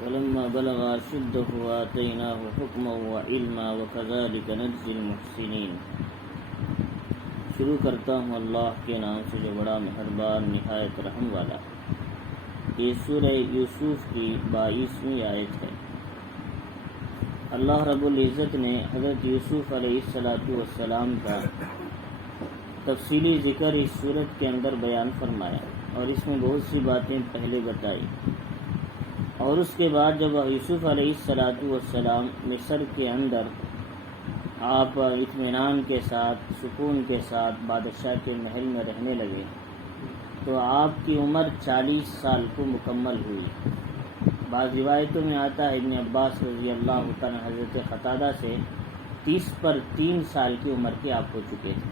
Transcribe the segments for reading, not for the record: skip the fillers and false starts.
ولما بلغ أشده آتيناه حكما وعلما وكذلك نجزي المحسنين. شروع کرتا ہوں اللہ کے نام سے جو بڑا مہربان نہایت رحم والا. یہ سورہ یوسف کی 22ویں آیت ہے. اللہ رب العزت نے حضرت یوسف علیہ السلام کا تفصیلی ذکر اس سورت کے اندر بیان فرمایا اور اس میں بہت سی باتیں پہلے بتائی، اور اس کے بعد جب یوسف علیہ السلام مصر کے اندر آپ اطمینان کے ساتھ سکون کے ساتھ بادشاہ کے محل میں رہنے لگے تو آپ کی عمر 40 سال کو مکمل ہوئی. بعض روایتوں میں آتا ہے ابن عباس رضی اللہ تعالی حضرت قتادہ سے 30 پر 3 سال کی عمر کے آپ ہو چکے تھے.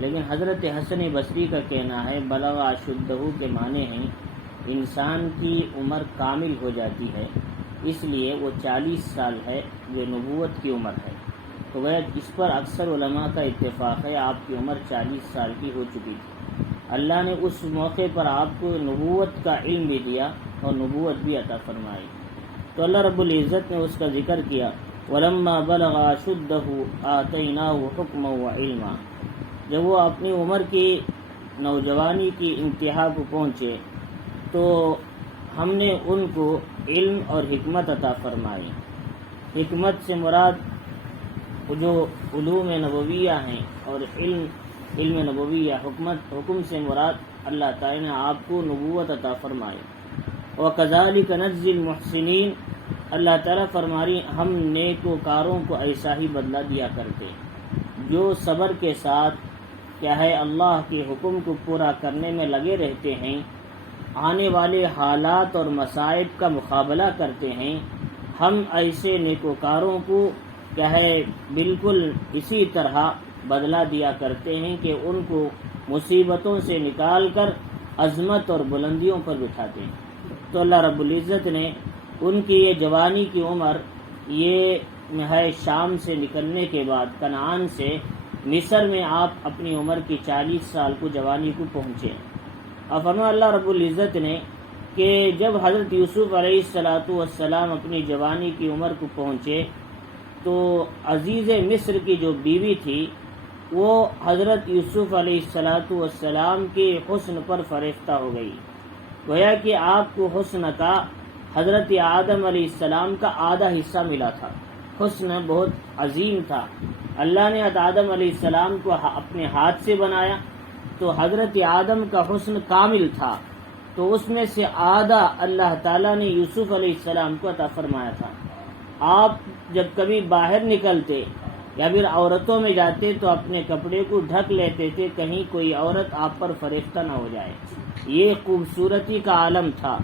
لیکن حضرت حسن بصری کا کہنا ہے بلغ اشدہ کے معنی ہیں انسان کی عمر کامل ہو جاتی ہے، اس لیے وہ 40 سال ہے جو نبوت کی عمر ہے. تو وہ اس پر اکثر علماء کا اتفاق ہے، آپ کی عمر 40 سال کی ہو چکی تھی. اللہ نے اس موقع پر آپ کو نبوت کا علم بھی دیا اور نبوت بھی عطا فرمائی. تو اللہ رب العزت نے اس کا ذکر کیا وَلَمَّا بَلَغَ أَشُدَّهُ آتَيْنَاهُ حُكْمًا وَعِلْمًا. جب وہ اپنی عمر کی نوجوانی کی انتہا کو پہنچے تو ہم نے ان کو علم اور حکمت عطا فرمائی. حکمت سے مراد جو علوم نبویہ ہیں اور علم نبویہ. حکم سے مراد اللہ تعالی نے آپ کو نبوت عطا فرمائی. وَكَذَلِكَ نَجْزِي الْمُحْسِنِينَ. اللہ تعالیٰ فرماری ہم نیکوکاروں کو ایسا ہی بدلہ دیا کرتے جو صبر کے ساتھ کیا ہے اللہ کے حکم کو پورا کرنے میں لگے رہتے ہیں، آنے والے حالات اور مصائب کا مقابلہ کرتے ہیں. ہم ایسے نیکوکاروں کو کیا ہے بالکل اسی طرح بدلہ دیا کرتے ہیں کہ ان کو مصیبتوں سے نکال کر عظمت اور بلندیوں پر بٹھاتے ہیں. تو اللہ رب العزت نے ان کی یہ جوانی کی عمر یہ ہے شام سے نکلنے کے بعد کنعان سے مصر میں آپ اپنی عمر کی 40 سال کو جوانی کو پہنچے. اب فرمایا اللہ رب العزت نے کہ جب حضرت یوسف علیہ السلام اپنی جوانی کی عمر کو پہنچے تو عزیز مصر کی جو بیوی تھی وہ حضرت یوسف علیہ السلام کے حسن پر فریفتہ ہو گئی. گویا کہ آپ کو حسن کا حضرت آدم علیہ السلام کا آدھا حصہ ملا تھا. حسن بہت عظیم تھا. اللہ نے آدم علیہ السلام کو اپنے ہاتھ سے بنایا تو حضرت آدم کا حسن کامل تھا، تو اس میں سے آدھا اللہ تعالیٰ نے یوسف علیہ السلام کو عطا فرمایا تھا. آپ جب کبھی باہر نکلتے یا پھر عورتوں میں جاتے تو اپنے کپڑے کو ڈھک لیتے تھے کہیں کوئی عورت آپ پر فریفتہ نہ ہو جائے. یہ خوبصورتی کا عالم تھا.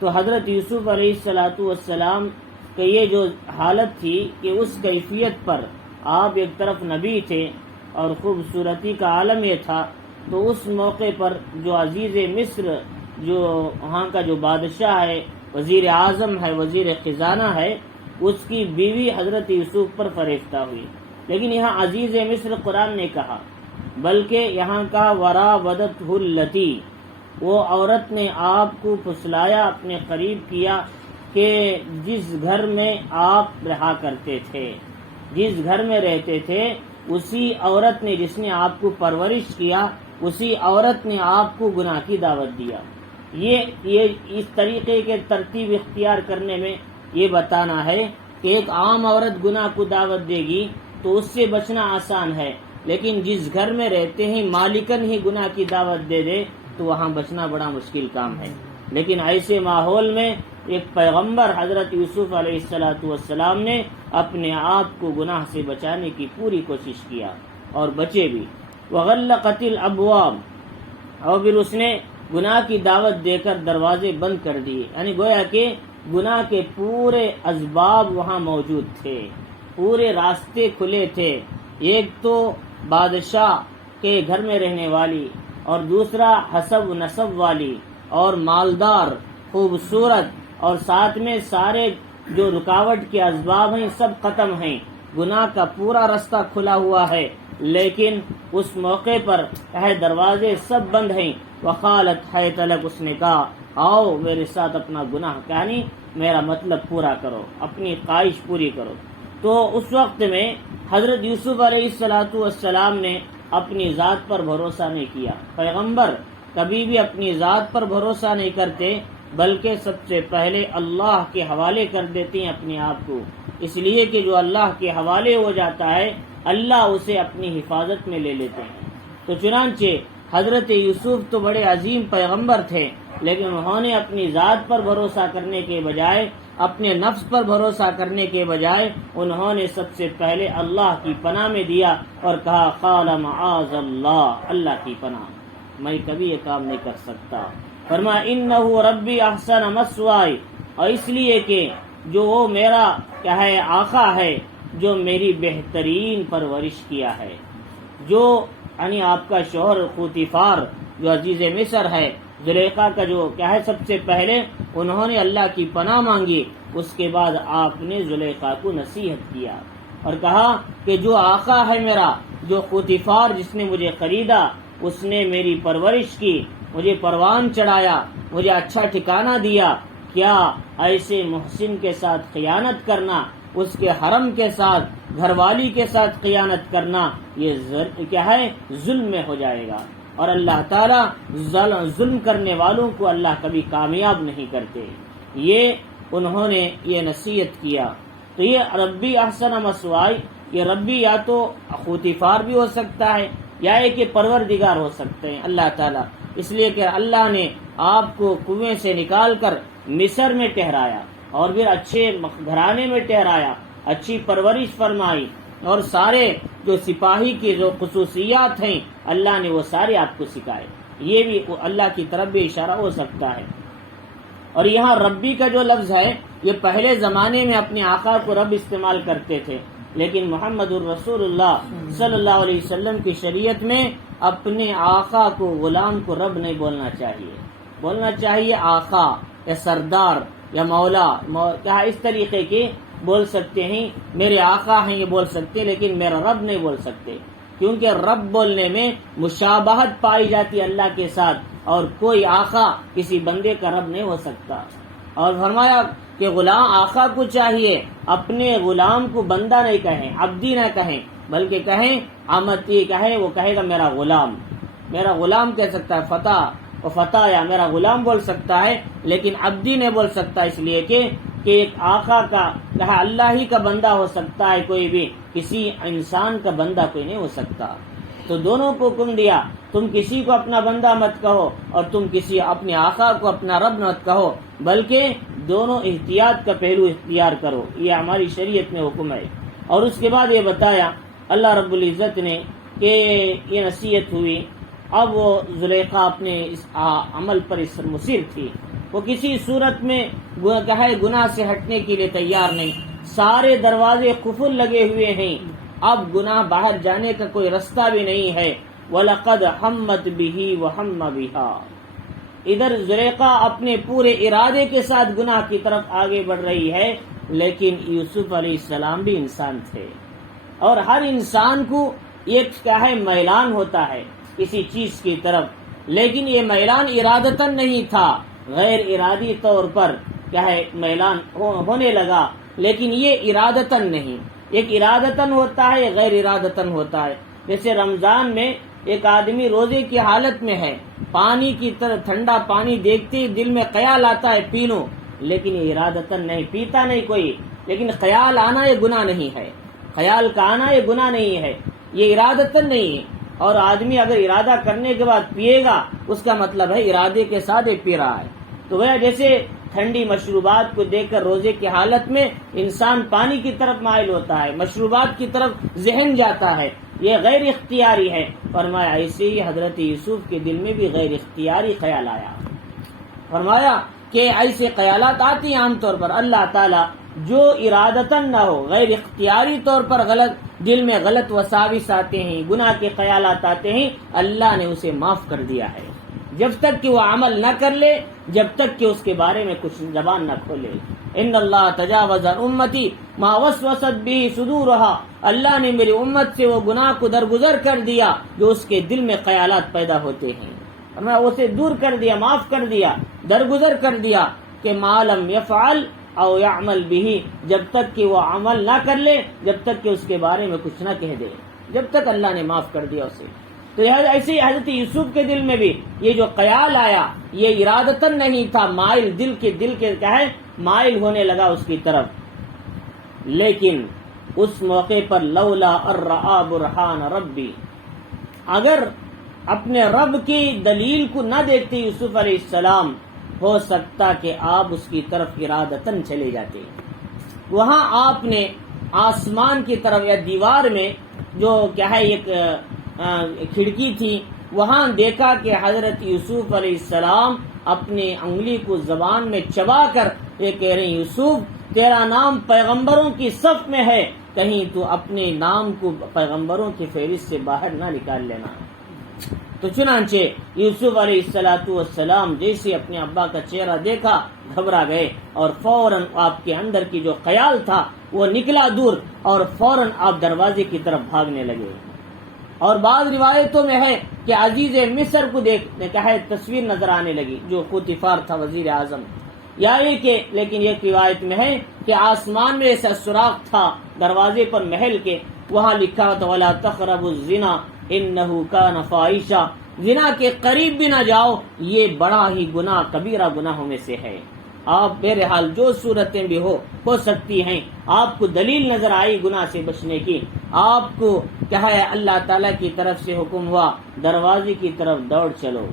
تو حضرت یوسف علیہ السلام کی یہ جو حالت تھی کہ اس کیفیت پر آپ ایک طرف نبی تھے اور خوبصورتی کا عالم یہ تھا، تو اس موقع پر جو عزیز مصر جو وہاں کا جو بادشاہ ہے، وزیر اعظم ہے، وزیر خزانہ ہے، اس کی بیوی حضرت یوسف پر فریفتہ ہوئی. لیکن یہاں عزیز مصر قرآن نے کہا، بلکہ یہاں کا وراودتہ اللتی، وہ عورت نے آپ کو پھسلایا، اپنے قریب کیا کہ جس گھر میں آپ رہا کرتے تھے، جس گھر میں رہتے تھے، اسی عورت نے جس نے آپ کو پرورش کیا، اسی عورت نے آپ کو گناہ کی دعوت دیا. یہ اس طریقے کے ترتیب اختیار کرنے میں یہ بتانا ہے کہ ایک عام عورت گناہ کو دعوت دے گی تو اس سے بچنا آسان ہے، لیکن جس گھر میں رہتے ہیں مالکن ہی گناہ کی دعوت دے دے تو وہاں بچنا بڑا مشکل کام ہے. لیکن ایسے ماحول میں ایک پیغمبر حضرت یوسف علیہ السلام نے اپنے آپ کو گناہ سے بچانے کی پوری کوشش کیا اور بچے بھی. وغلقت الابواب، اور پھر اس نے گناہ کی دعوت دے کر دروازے بند کر دیے. یعنی گویا کہ گناہ کے پورے اسباب وہاں موجود تھے، پورے راستے کھلے تھے. ایک تو بادشاہ کے گھر میں رہنے والی، اور دوسرا حسب نسب والی اور مالدار خوبصورت، اور ساتھ میں سارے جو رکاوٹ کے اسباب ہیں سب ختم ہیں. گناہ کا پورا راستہ کھلا ہوا ہے. لیکن اس موقع پر دروازے سب بند ہیں. وقالت حیت لک، اس نے کہا آؤ میرے ساتھ اپنا گناہ یعنی میرا مطلب پورا کرو، اپنی خواہش پوری کرو. تو اس وقت میں حضرت یوسف علیہ السلام نے اپنی ذات پر بھروسہ نہیں کیا. پیغمبر کبھی بھی اپنی ذات پر بھروسہ نہیں کرتے بلکہ سب سے پہلے اللہ کے حوالے کر دیتے ہیں اپنے آپ کو، اس لیے کہ جو اللہ کے حوالے ہو جاتا ہے اللہ اسے اپنی حفاظت میں لے لیتے ہیں. تو چنانچہ حضرت یوسف تو بڑے عظیم پیغمبر تھے، لیکن انہوں نے اپنی ذات پر بھروسہ کرنے کے بجائے، اپنے نفس پر بھروسہ کرنے کے بجائے انہوں نے سب سے پہلے اللہ کی پناہ میں دیا اور کہا قال معاذ اللہ، اللہ کی پناہ، میں کبھی یہ کام نہیں کر سکتا. فرمایا انہ ربی احسن مثوائی، اور اس لیے کہ جو وہ میرا کیا ہے آقا ہے جو میری بہترین پرورش کیا ہے. جو یعنی آپ کا شوہر پوتیفار جو عزیز مصر ہے، زلیخا کا جو کیا ہے سب سے پہلے انہوں نے اللہ کی پناہ مانگی، اس کے بعد آپ نے زلیخا کو نصیحت کیا اور کہا کہ جو آقا ہے میرا، جو پوتیفار جس نے مجھے خریدا، اس نے میری پرورش کی، مجھے پروان چڑھایا، مجھے اچھا ٹھکانہ دیا، کیا ایسے محسن کے ساتھ خیانت کرنا، اس کے حرم کے ساتھ، گھر والی کے ساتھ خیانت کرنا، یہ کیا ہے ظلم میں ہو جائے گا. اور اللہ تعالیٰ ظلم کرنے والوں کو اللہ کبھی کامیاب نہیں کرتے. یہ انہوں نے یہ نصیحت کیا. تو یہ ربی احسن مثوائی، یہ ربی یا تو پوتیفار بھی ہو سکتا ہے یا ایک پروردگار ہو سکتے ہیں اللہ تعالیٰ، اس لیے کہ اللہ نے آپ کو کنویں سے نکال کر مصر میں ٹھہرایا اور پھر اچھے گھرانے میں ٹھہرایا، اچھی پرورش فرمائی، اور سارے جو سپاہی کی جو خصوصیات ہیں اللہ نے وہ سارے آپ کو سکھائے. یہ بھی اللہ کی طرف بھی اشارہ ہو سکتا ہے. اور یہاں ربی کا جو لفظ ہے یہ پہلے زمانے میں اپنے آقا کو رب استعمال کرتے تھے، لیکن محمد الرسول اللہ صلی اللہ علیہ وسلم کی شریعت میں اپنے آقا کو غلام کو رب نہیں بولنا چاہیے، بولنا چاہیے آقا یا سردار یا مولا، کیا اس طریقے کے بول سکتے ہیں. میرے آقا ہیں یہ بول سکتے، لیکن میرا رب نہیں بول سکتے، کیونکہ رب بولنے میں مشابہت پائی جاتی اللہ کے ساتھ، اور کوئی آقا کسی بندے کا رب نہیں ہو سکتا. اور فرمایا کہ غلام آقا کو چاہیے اپنے غلام کو بندہ نہیں کہیں، عبدی نہ کہیں، بلکہ کہیں آمتی کہیں، وہ کہے گا میرا غلام. میرا غلام کہہ سکتا ہے فتح و فتح، یا میرا غلام بول سکتا ہے، لیکن عبدی نہیں بول سکتا، اس لیے کہ ایک آقا کا کہا اللہ ہی کا بندہ ہو سکتا ہے کوئی بھی، کسی انسان کا بندہ کوئی نہیں ہو سکتا. تو دونوں کو حکم دیا تم کسی کو اپنا بندہ مت کہو اور تم کسی اپنے آقا کو اپنا رب مت کہو، بلکہ دونوں احتیاط کا پہلو اختیار کرو. یہ ہماری شریعت میں حکم ہے. اور اس کے بعد یہ بتایا اللہ رب العزت نے کہ یہ نصیحت ہوئی. اب وہ زلیخا اپنے اس عمل پر اس مصر تھی، وہ کسی صورت میں گناہ سے ہٹنے کے لیے تیار نہیں. سارے دروازے قفل لگے ہوئے ہیں، اب گناہ باہر جانے کا کوئی رستہ بھی نہیں ہے. وَلَقَدْ حَمَّتْ بِهِ وَحَمَّ بِهَا، ادھر زلیخا اپنے پورے ارادے کے ساتھ گناہ کی طرف آگے بڑھ رہی ہے، لیکن یوسف علیہ السلام بھی انسان تھے، اور ہر انسان کو ایک کیا ہے میلان ہوتا ہے کسی چیز کی طرف، لیکن یہ میلان ارادتاً نہیں تھا، غیر ارادی طور پر کیا ہے میلان ہونے لگا. لیکن یہ ارادتاً نہیں، ایک ارادتاً ہوتا ہے، غیر ارادتاً ہوتا ہے. جیسے رمضان میں ایک آدمی روزے کی حالت میں ہے، پانی کی طرف ٹھنڈا پانی دیکھتے ہی دل میں خیال آتا ہے پی لوں، لیکن یہ ارادتاً نہیں، پیتا نہیں کوئی، لیکن خیال آنا یہ گناہ نہیں ہے، خیال کا آنا یہ گناہ نہیں ہے، یہ ارادتاً نہیں ہے. اور آدمی اگر ارادہ کرنے کے بعد پیے گا اس کا مطلب ہے ارادے کے ساتھ پی رہا ہے. تو وہ جیسے ٹھنڈی مشروبات کو دیکھ کر روزے کی حالت میں انسان پانی کی طرف مائل ہوتا ہے، مشروبات کی طرف ذہن جاتا ہے، یہ غیر اختیاری ہے. فرمایا ایسے ہی حضرت یوسف کے دل میں بھی غیر اختیاری خیال آیا. فرمایا کہ ایسے خیالات آتی ہیں عام طور پر، اللہ تعالیٰ جو ارادتاً نہ ہو، غیر اختیاری طور پر دل میں غلط وساوس آتے ہیں، گناہ کے خیالات آتے ہیں، اللہ نے اسے معاف کر دیا ہے جب تک کہ وہ عمل نہ کر لے، جب تک کہ اس کے بارے میں کچھ زبان نہ کھولے. ان اللہ تجاوز عن امتی ما وسوست به صدورها، اللہ نے میری امت سے وہ گناہ کو درگزر کر دیا جو اس کے دل میں خیالات پیدا ہوتے ہیں، میں اسے دور کر دیا، معاف کر دیا، درگزر کر دیا کہ ما لم یفعل او یعمل به، جب تک کہ وہ عمل نہ کر لے، جب تک کہ اس کے بارے میں کچھ نہ کہہ دے، جب تک اللہ نے معاف کر دیا اسے۔ تو ایسے ہی حضرت یوسف کے دل میں بھی یہ جو خیال آیا یہ ارادتاً نہیں تھا، مائل دل کے کیا ہے مائل ہونے لگا اس کی طرف، لیکن اس موقع پر لولا الرآ برہان ربی، اگر اپنے رب کی دلیل کو نہ دیکھتے یوسف علیہ السلام، ہو سکتا کہ آپ اس کی طرف ارادتاً چلے جاتے۔ وہاں آپ نے آسمان کی طرف یا دیوار میں جو کیا ہے ایک کھڑکی تھی، وہاں دیکھا کہ حضرت یوسف علیہ السلام اپنی انگلی کو زبان میں چبا کر یہ کہہ رہے ہیں یوسف تیرا نام پیغمبروں کی صف میں ہے، کہیں تو اپنے نام کو پیغمبروں کی فہرست سے باہر نہ نکال لینا۔ تو چنانچہ یوسف علیہ السلام جیسے اپنے ابا کا چہرہ دیکھا گھبرا گئے، اور فوراً آپ کے اندر کی جو خیال تھا وہ نکلا دور، اور فوراً آپ دروازے کی طرف بھاگنے لگے۔ اور بعض روایتوں میں ہے کہ عزیز مصر کو دیکھنے کا ہے تصویر نظر آنے لگی جو خوطفار تھا وزیر اعظم، یا یہ کہ لیکن ایک روایت میں ہے کہ آسمان میں ایسا سوراخ تھا دروازے پر محل کے، وہاں لکھا تھا وَلَا تَقْرَبُوا الزِّنَا إِنَّهُ كَانَ فَاحِشًا، زنا کے قریب بھی نہ جاؤ، یہ بڑا ہی گناہ کبیرہ گناہوں میں سے ہے۔ آپ بہرحال جو صورتیں بھی ہو سکتی ہیں، آپ کو دلیل نظر آئی گناہ سے بچنے کی، آپ کو کیا ہے اللہ تعالیٰ کی طرف سے حکم ہوا دروازے کی طرف دوڑ چلو۔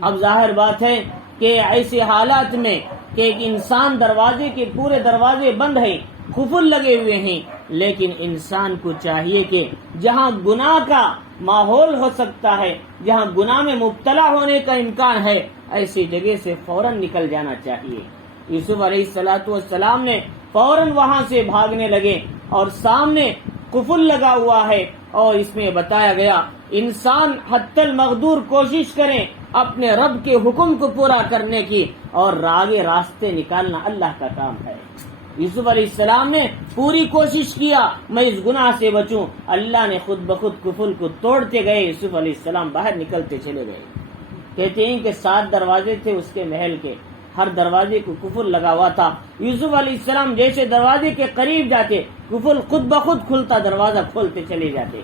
اب ظاہر بات ہے کہ ایسے حالات میں کہ ایک انسان دروازے کے پورے دروازے بند ہیں، قفل لگے ہوئے ہیں، لیکن انسان کو چاہیے کہ جہاں گناہ کا ماحول ہو سکتا ہے، جہاں گناہ میں مبتلا ہونے کا امکان ہے، ایسی جگہ سے فوراً نکل جانا چاہیے۔ یوسف علیہ السلام نے فوراً وہاں سے بھاگنے لگے، اور سامنے قفل لگا ہوا ہے، اور اس میں بتایا گیا انسان حتی المقدور کوشش کریں اپنے رب کے حکم کو پورا کرنے کی، اور آگے راستے نکالنا اللہ کا کام ہے۔ یوسف علیہ السلام نے پوری کوشش کیا میں اس گناہ سے بچوں، اللہ نے خود بخود قفل کو توڑتے گئے، یوسف علیہ السلام باہر نکلتے چلے گئے۔ کہتے ہیں کہ 7 دروازے تھے اس کے محل کے، ہر دروازے کو قفل لگا ہوا تھا، یوسف علیہ السلام جیسے دروازے کے قریب جاتے قفل خود بخود کھلتا، دروازہ کھولتے چلے جاتے۔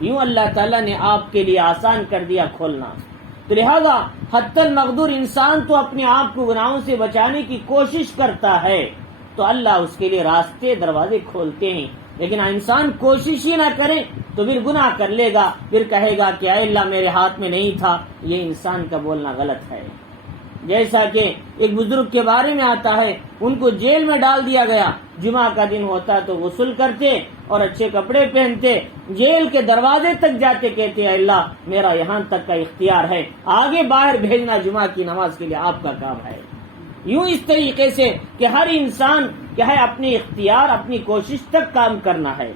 یوں اللہ تعالیٰ نے آپ کے لیے آسان کر دیا کھولنا۔ تو لہذا حتی المقدور انسان تو اپنے آپ کو گناہوں سے بچانے کی کوشش کرتا ہے، تو اللہ اس کے لیے راستے دروازے کھولتے ہیں، لیکن انسان کوشش ہی نہ کرے تو پھر گناہ کر لے گا، پھر کہے گا کہ اے اللہ میرے ہاتھ میں نہیں تھا۔ یہ انسان کا بولنا غلط ہے۔ جیسا کہ ایک بزرگ کے بارے میں آتا ہے، ان کو جیل میں ڈال دیا گیا، جمعہ کا دن ہوتا تو غسل کرتے اور اچھے کپڑے پہنتے، جیل کے دروازے تک جاتے، کہتے اے اللہ میرا یہاں تک کا اختیار ہے، آگے باہر بھیجنا جمعہ کی نماز کے لیے آپ کا کام ہے۔ یوں اس طریقے سے کہ ہر انسان کیا ہے اپنی اختیار اپنی کوشش تک کام کرنا ہے۔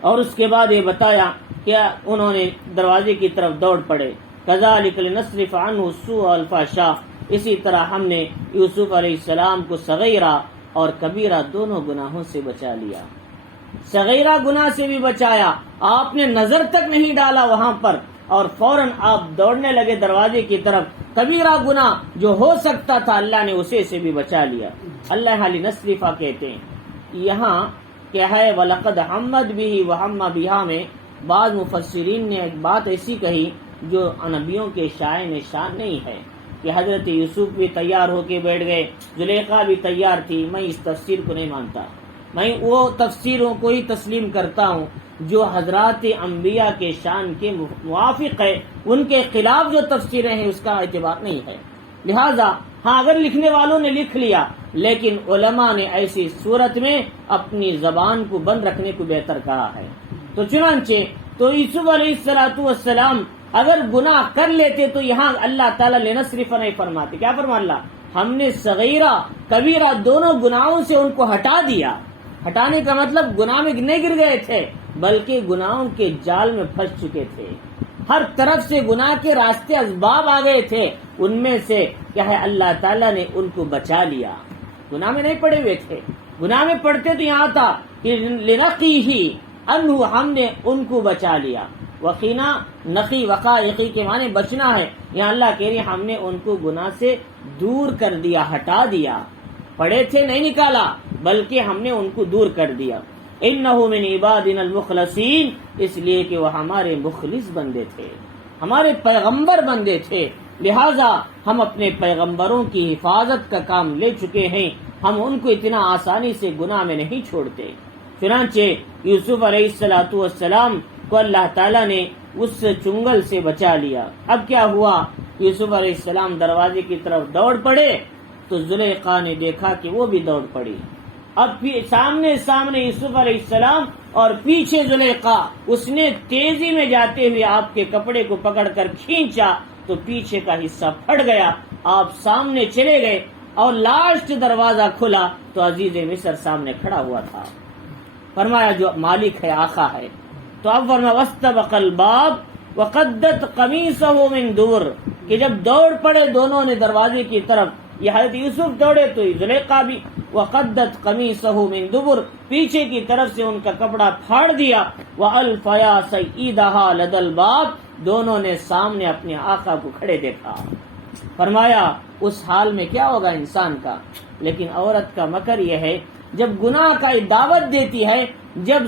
اور اس کے بعد یہ بتایا کہ انہوں نے دروازے کی طرف دوڑ پڑے، کذالک لنصرف عنہ السوء والفحشاء، اسی طرح ہم نے یوسف علیہ السلام کو صغیرہ اور کبیرہ دونوں گناہوں سے بچا لیا۔ صغیرہ گناہ سے بھی بچایا، آپ نے نظر تک نہیں ڈالا وہاں پر، اور فوراً آپ دوڑنے لگے دروازے کی طرف۔ کبیرہ گناہ جو ہو سکتا تھا اللہ نے اسے سے بھی بچا لیا۔ اللہ لنصرفہ کہتے ہیں، یہاں کیا ہے وَلَقَدْ حَمَّتْ بِهِ وَحَمَّ بِهَا میں بعض مفسرین نے ایک بات ایسی کہی جو نبیوں کے شائع نشان نہیں ہے، کہ حضرت یوسف بھی تیار ہو کے بیٹھ گئے، زلیخا بھی تیار تھی۔ میں اس تفسیر کو نہیں مانتا، میں وہ تفسیروں کو ہی تسلیم کرتا ہوں جو حضرات انبیاء کے شان کے موافق ہے، ان کے خلاف جو تفسیریں ہیں اس کا اعتبار نہیں ہے۔ لہذا ہاں اگر لکھنے والوں نے لکھ لیا، لیکن علماء نے ایسی صورت میں اپنی زبان کو بند رکھنے کو بہتر کہا ہے۔ تو چنانچہ تو یوسف علیہ السلام اگر گناہ کر لیتے تو یہاں اللہ تعالیٰ لنصرف نہیں فرماتے، کیا فرما اللہ؟ ہم نے صغیرہ کبیرہ دونوں گناہوں سے ان کو ہٹا دیا۔ ہٹانے کا مطلب گناہ میں نہیں گر گئے تھے، بلکہ گناہوں کے جال میں پھنس چکے تھے، ہر طرف سے گناہ کے راستے اسباب آ گئے تھے، ان میں سے کیا ہے اللہ تعالیٰ نے ان کو بچا لیا۔ گناہ میں نہیں پڑے ہوئے تھے. گناہ میں پڑتے تو یہاں تھا کہ لنقیہ انہو ہم نے ان کو بچا لیا. وقینا نقی وقائقی کے معنی بچنا ہے. یہاں اللہ کہہ رہے ہم نے ان کو گناہ سے دور کر دیا, ہٹا دیا. پڑے تھے نہیں نکالا بلکہ ہم نے ان کو دور کر دیا. انہو من عبادنا المخلصین, اس لیے کہ وہ ہمارے مخلص بندے تھے, ہمارے پیغمبر بندے تھے. لہذا ہم اپنے پیغمبروں کی حفاظت کا کام لے چکے ہیں, ہم ان کو اتنا آسانی سے گناہ میں نہیں چھوڑتے. چنانچہ یوسف علیہ السلام کو اللہ تعالیٰ نے اس چنگل سے بچا لیا. اب کیا ہوا, یوسف علیہ السلام دروازے کی طرف دوڑ پڑے تو زلیخا نے دیکھا کہ وہ بھی دوڑ پڑی. اب سامنے سامنے یوسف علیہ السلام اور پیچھے زلیخا. اس نے تیزی میں جاتے ہوئے آپ کے کپڑے کو پکڑ کر کھینچا تو پیچھے کا حصہ پھٹ گیا, آپ سامنے چلے گئے اور لاسٹ دروازہ کھلا تو عزیز مصر سامنے کھڑا ہوا تھا. فرمایا جو مالک ہے, آقا ہے. تو اب فرمایا واستبق الباب وقدت قمیصہ من دبر, کہ جب دوڑ پڑے دونوں نے دروازے کی طرف, یہ حضرت یوسف دوڑے تو زلیخا بھی. وقدت قمیصہ من دبر, پیچھے کی طرف سے ان کا کپڑا پھاڑ دیا. والفیا سیدہا لدى الباب, دونوں نے سامنے اپنے آقا کو کھڑے دیکھا. فرمایا اس حال میں کیا ہوگا انسان کا. لیکن عورت کا مکر یہ ہے, جب گناہ کا دعوت دیتی ہے, جب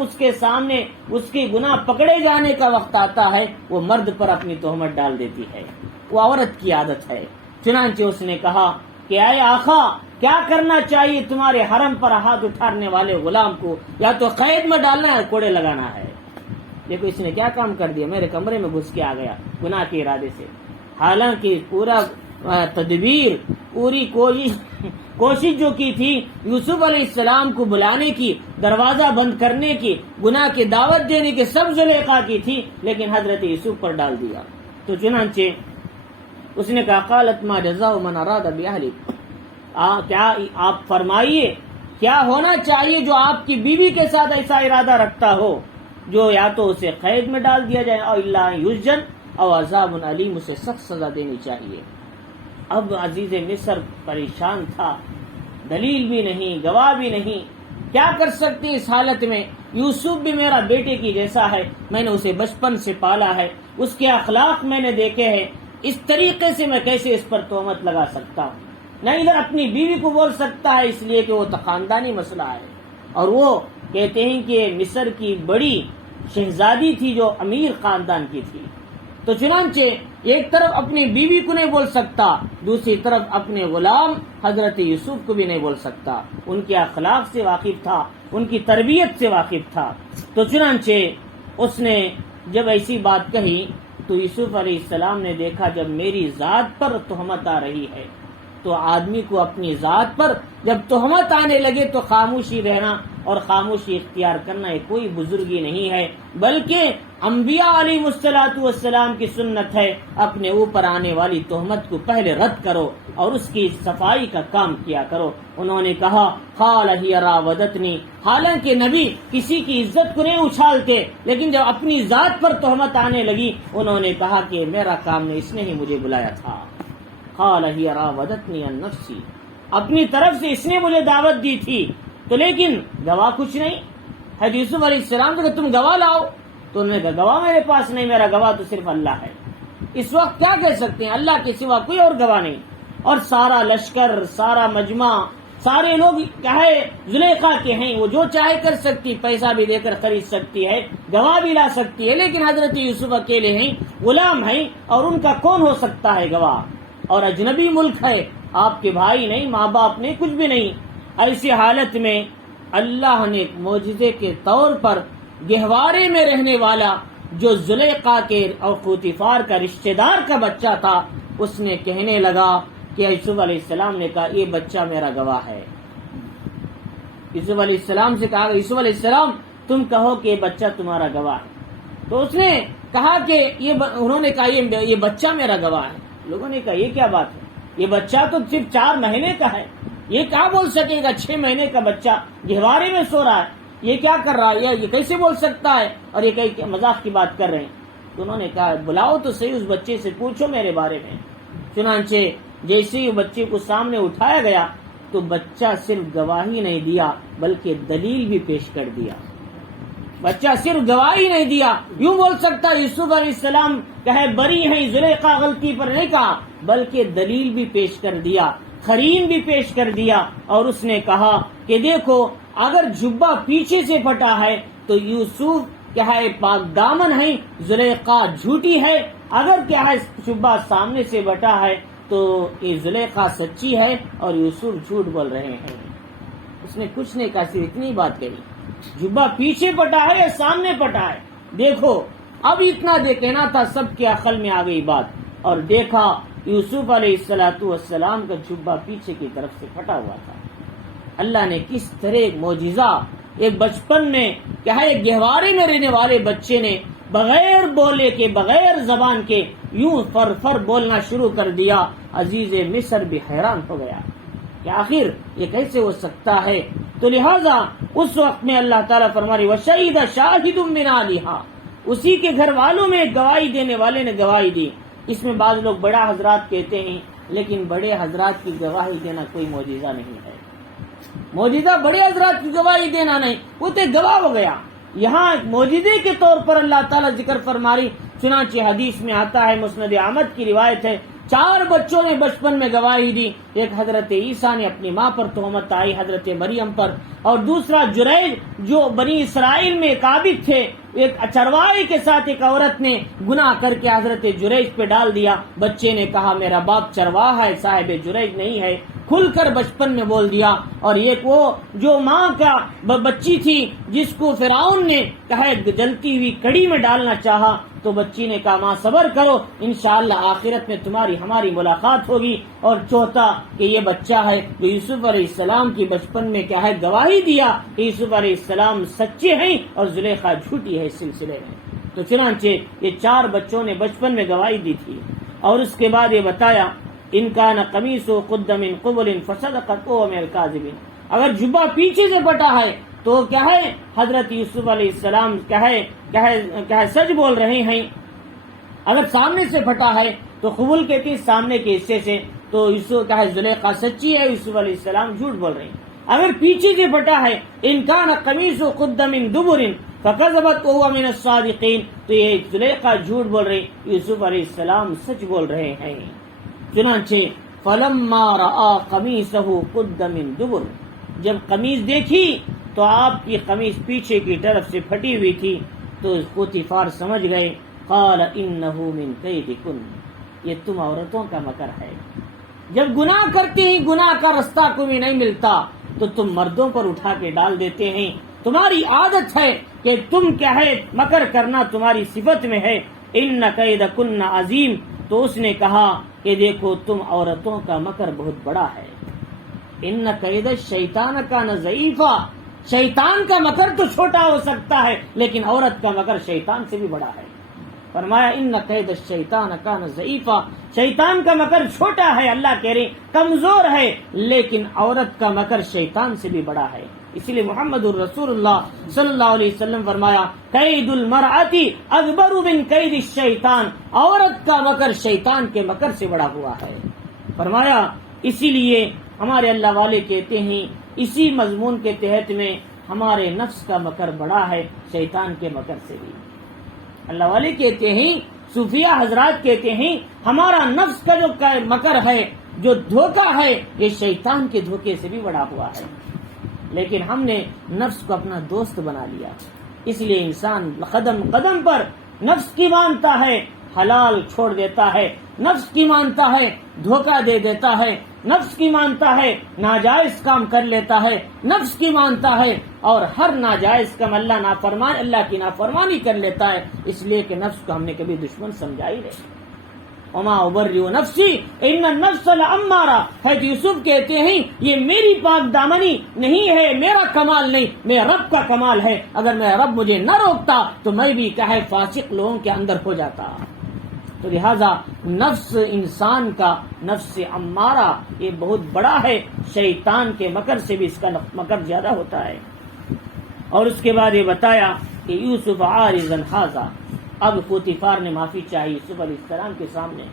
اس کے سامنے اس کے گناہ پکڑے جانے کا وقت آتا ہے, وہ مرد پر اپنی تہمت ڈال دیتی ہے. وہ عورت کی عادت ہے. چنانچہ اس نے کہا کہ اے آقا, کیا کرنا چاہیے تمہارے حرم پر ہاتھ اٹھانے والے غلام کو, یا تو قید میں ڈالنا ہے یا کوڑے لگانا ہے. دیکھو اس نے کیا کام کر دیا, میرے کمرے میں گھس کے آ گیا گناہ کے ارادے سے. حالانکہ پورا تدبیر, پوری کوشش جو کی تھی یوسف علیہ السلام کو بلانے کی, دروازہ بند کرنے کی, گناہ کی دعوت دینے کی, سب زلیخا کی تھی, لیکن حضرت یوسف پر ڈال دیا. تو چنانچہ اس نے کہا قالت ما جزاء من اراد باہلک, کیا آپ فرمائیے کیا ہونا چاہیے جو آپ کی بیوی کے ساتھ ایسا ارادہ رکھتا ہو, جو یا تو اسے قید میں ڈال دیا جائے اور الا یسجن او عذاب علیم, اسے سخت سزا دینی چاہیے. اب عزیز مصر پریشان تھا, دلیل بھی نہیں, گواہ بھی نہیں, کیا کر سکتے اس حالت میں. یوسف بھی میرا بیٹے کی جیسا ہے, میں نے اسے بچپن سے پالا ہے, اس کے اخلاق میں نے دیکھے ہیں, اس طریقے سے میں کیسے اس پر تہمت لگا سکتا ہوں. نہ ادھر اپنی بیوی کو بول سکتا ہے, اس لیے کہ وہ تو خاندانی مسئلہ ہے, اور وہ کہتے ہیں کہ مصر کی بڑی شہزادی تھی جو امیر خاندان کی تھی. تو چنانچہ ایک طرف اپنی بیوی کو نہیں بول سکتا, دوسری طرف اپنے غلام حضرت یوسف کو بھی نہیں بول سکتا. ان کے اخلاق سے واقف تھا, ان کی تربیت سے واقف تھا. تو چنانچہ اس نے جب ایسی بات کہی تو یوسف علیہ السلام نے دیکھا جب میری ذات پر تہمت آ رہی ہے تو آدمی کو اپنی ذات پر جب تہمت آنے لگے تو خاموشی رہنا اور خاموشی اختیار کرنا یہ کوئی بزرگی نہیں ہے, بلکہ انبیاء علیہ السلام کی سنت ہے. اپنے اوپر آنے والی تہمت کو پہلے رد کرو اور اس کی صفائی کا کام کیا کرو. انہوں نے کہا قال ہی راودتنی, حالانکہ نبی کسی کی عزت کو نہیں اچھالتے, لیکن جب اپنی ذات پر تہمت آنے لگی انہوں نے کہا کہ میرا کام نہیں, اس نے ہی مجھے بلایا تھا. قال ہی راودتنی عن نفسی, اپنی طرف سے اس نے مجھے دعوت دی تھی, تو لیکن گواہ کچھ نہیں. حضرت یوسف علیہ السلام سے تم گواہ لاؤ, تو انہوں نے کہا گواہ میرے پاس نہیں, میرا گواہ تو صرف اللہ ہے. اس وقت کیا کہہ سکتے ہیں, اللہ کے سوا کوئی اور گواہ نہیں. اور سارا لشکر, سارا مجمع, سارے لوگ کہے زلیخا کے ہیں, وہ جو چاہے کر سکتی, پیسہ بھی دے کر خرید سکتی ہے, گواہ بھی لا سکتی ہے, لیکن حضرت یوسف اکیلے ہیں, غلام ہیں, اور ان کا کون ہو سکتا ہے گواہ, اور اجنبی ملک ہے, آپ کے بھائی نہیں, ماں باپ نہیں, کچھ بھی نہیں. ایسی حالت میں اللہ نے معجزے کے طور پر گہوارے میں رہنے والا جو زلیخا کے اور خوتیفار کا رشتہ دار کا بچہ تھا, اس نے کہنے لگا کہ یوسف علیہ السلام نے کہا یہ بچہ میرا گواہ ہے. یوسف علیہ السلام سے کہا یوسف علیہ السلام تم کہو کہ یہ بچہ تمہارا گواہ ہے. تو اس نے کہا کہ انہوں نے کہا یہ بچہ میرا گواہ ہے. لوگوں نے کہا یہ کیا بات ہے, یہ بچہ تو صرف 4 مہینے کا ہے, یہ کیا بول سکے گا, 6 مہینے کا بچہ گہوارے میں سو رہا ہے, یہ کیا کر رہا ہے, یہ کیسے بول سکتا ہے, اور یہ کئی مذاق کی بات کر رہے ہیں. تو انہوں نے کہا بلاؤ تو صحیح اس بچے سے, پوچھو میرے بارے میں. چنانچہ جیسے ہی بچے کو سامنے اٹھایا گیا تو بچہ صرف گواہی نہیں دیا بلکہ دلیل بھی پیش کر دیا. بچہ صرف گواہی نہیں دیا، یوں بول سکتا یوسف علیہ السلام کہے بری ہیں، زلیخا غلطی پر نہیں کہا، بلکہ دلیل بھی پیش کر دیا، قرین بھی پیش کر دیا. اور اس نے کہا کہ دیکھو اگر جبہ پیچھے سے پھٹا ہے تو یوسف کیا ہے پاک دامن ہے، زلیخا جھوٹی ہے. اگر کیا ہے جبہ سامنے سے بٹا ہے تو یہ زلیخا سچی ہے اور یوسف جھوٹ بول رہے ہیں. اس نے کچھ نہیں کہا، صرف اتنی بات کہی. جبہ پیچھے پٹا ہے یا سامنے پٹا ہے، دیکھو اب اتنا کہنا تھا. سب کے عقل میں آ گئی بات، اور دیکھا یوسف علیہ السلام کا جبہ پیچھے کی طرف سے پھٹا ہوا تھا. اللہ نے کس طرح ایک معجزہ، ایک بچپن میں کیا ہے ایک گہوارے میں رہنے والے بچے نے بغیر بولے کے، بغیر زبان کے یوں فر بولنا شروع کر دیا. عزیز مصر بھی حیران ہو گیا کہ آخر یہ کیسے ہو سکتا ہے. تو لہذا اس وقت میں اللہ تعالیٰ فرما رہی وَشَهِدَ شَاهِدٌ مِّنْ أَهْلِهَا، اسی کے گھر والوں میں گواہی دینے والے نے گواہی دی. اس میں بعض لوگ بڑا حضرات کہتے ہیں، لیکن بڑے حضرات کی گواہی دینا کوئی معجزہ نہیں ہے. معجزہ بڑے حضرات کی گواہی دینا نہیں، وہ تو گواہ ہو گیا. یہاں معجزے کے طور پر اللہ تعالیٰ ذکر فرما رہی. چنانچہ حدیث میں آتا ہے، مسند احمد کی روایت ہے، 4 بچوں نے بچپن میں گواہی دی. ایک حضرت عیسیٰ نے اپنی ماں پر تہمت آئی، حضرت مریم پر، اور دوسرا جریج جو بنی اسرائیل میں ایک عابد تھے، ایک چرواہے کے ساتھ ایک عورت نے گناہ کر کے حضرت جریج پہ ڈال دیا. بچے نے کہا میرا باپ چرواہا ہے، صاحب جریج نہیں ہے، کھل کر بچپن میں بول دیا. اور ایک وہ جو ماں کا بچی تھی جس کو فرعون نے کہا جلتی ہوئی کڑی میں ڈالنا چاہا، تو بچی نے کہا ماں صبر کرو، انشاءاللہ آخرت میں تمہاری ہماری ملاقات ہوگی. اور چوتھا کہ یہ بچہ ہے جو یوسف علیہ السلام کی بچپن میں کیا ہے گواہی دیا کہ یوسف علیہ السلام سچے ہیں اور زلیخا جھوٹی ہے اس سلسلے میں. تو چنانچہ یہ 4 بچوں نے بچپن میں گواہی دی تھی. اور اس کے بعد یہ بتایا ان کان قمیصہ قد من قبل فصدقت وهو من الكاذبین، اگر جبہ پیچھے سے پٹا ہے تو کیا ہے حضرت یوسف علیہ السلام کیا ہے سچ بول رہے ہیں. اگر سامنے سے پھٹا ہے تو قبول کہتی ہے سامنے کے حصے سے، تو یوسف کیا ہے زلیخا سچی ہے، یوسف علیہ السلام جھوٹ بول رہے ہیں. اگر پیچھے سے پھٹا ہے ان کان قمیصہ قد من دبر فکذبت وهو من الصادقین، تو یہ زلیخا جھوٹ بول رہے، یوسف علیہ السلام سچ بول رہے ہیں. چنانچہ فلما رأى قمیصہ قد من دبر، جب قمیص دیکھی تو آپ کی قمیص پیچھے کی طرف سے پھٹی ہوئی تھی، تو پوتیفار سمجھ گئے. قال انہ من کیدکن، یہ تم عورتوں کا مکر ہے. جب گناہ کرتے ہیں گناہ کا رستہ کوئی نہیں ملتا تو تم مردوں پر اٹھا کے ڈال دیتے ہیں. تمہاری عادت ہے کہ تم کیا ہے مکر کرنا تمہاری صفت میں ہے. ان کیدکن عظیم، تو اس نے کہا کہ دیکھو تم عورتوں کا مکر بہت بڑا ہے. ان کید الشیطان کان ضعیفا، شیطان کا مکر تو چھوٹا ہو سکتا ہے لیکن عورت کا مکر شیطان سے بھی بڑا ہے. فرمایا ان قید الشیطان کان ضعیفا، شیطان کا مکر چھوٹا ہے، اللہ کہہ رہے کمزور ہے، لیکن عورت کا مکر شیطان سے بھی بڑا ہے. اسی لیے محمد الرسول اللہ صلی اللہ علیہ وسلم فرمایا قید المرأة اکبر من قید الشیطان، عورت کا مکر شیطان کے مکر سے بڑا ہوا ہے. فرمایا اسی لیے ہمارے اللہ والے کہتے ہیں اسی مضمون کے تحت میں ہمارے نفس کا مکر بڑا ہے شیطان کے مکر سے بھی. اللہ والے کہتے ہیں، صوفیہ حضرات کہتے ہیں ہمارا نفس کا جو مکر ہے، جو دھوکہ ہے، یہ شیطان کے دھوکے سے بھی بڑا ہوا ہے. لیکن ہم نے نفس کو اپنا دوست بنا لیا، اس لیے انسان قدم قدم پر نفس کی مانتا ہے، حلال چھوڑ دیتا ہے، نفس کی مانتا ہے، دھوکہ دے دیتا ہے، نفس کی مانتا ہے، ناجائز کام کر لیتا ہے، نفس کی مانتا ہے، اور ہر ناجائز کام اللہ کی نافرمانی کر لیتا ہے. اس لیے کہ نفس کو ہم نے کبھی دشمن سمجھا ہی نہیں. وما ابرئ نفسی ان النفس لامارہ، حضرت یوسف کہتے ہیں یہ میری پاک دامنی نہیں ہے، میرا کمال نہیں، میرے رب کا کمال ہے. اگر میرا رب مجھے نہ روکتا تو میں بھی کیا ہے فاسق لوگوں کے اندر ہو جاتا. تو لہذا نفس انسان کا نفس امارہ یہ بہت بڑا ہے، شیطان کے مکر سے بھی اس کا مکر زیادہ ہوتا ہے. اور اس کے بعد یہ بتایا کہ یوسف عارضا ھذا، اب پوتیفار نے معافی چاہی یوسف علیہ السلام کے سامنے،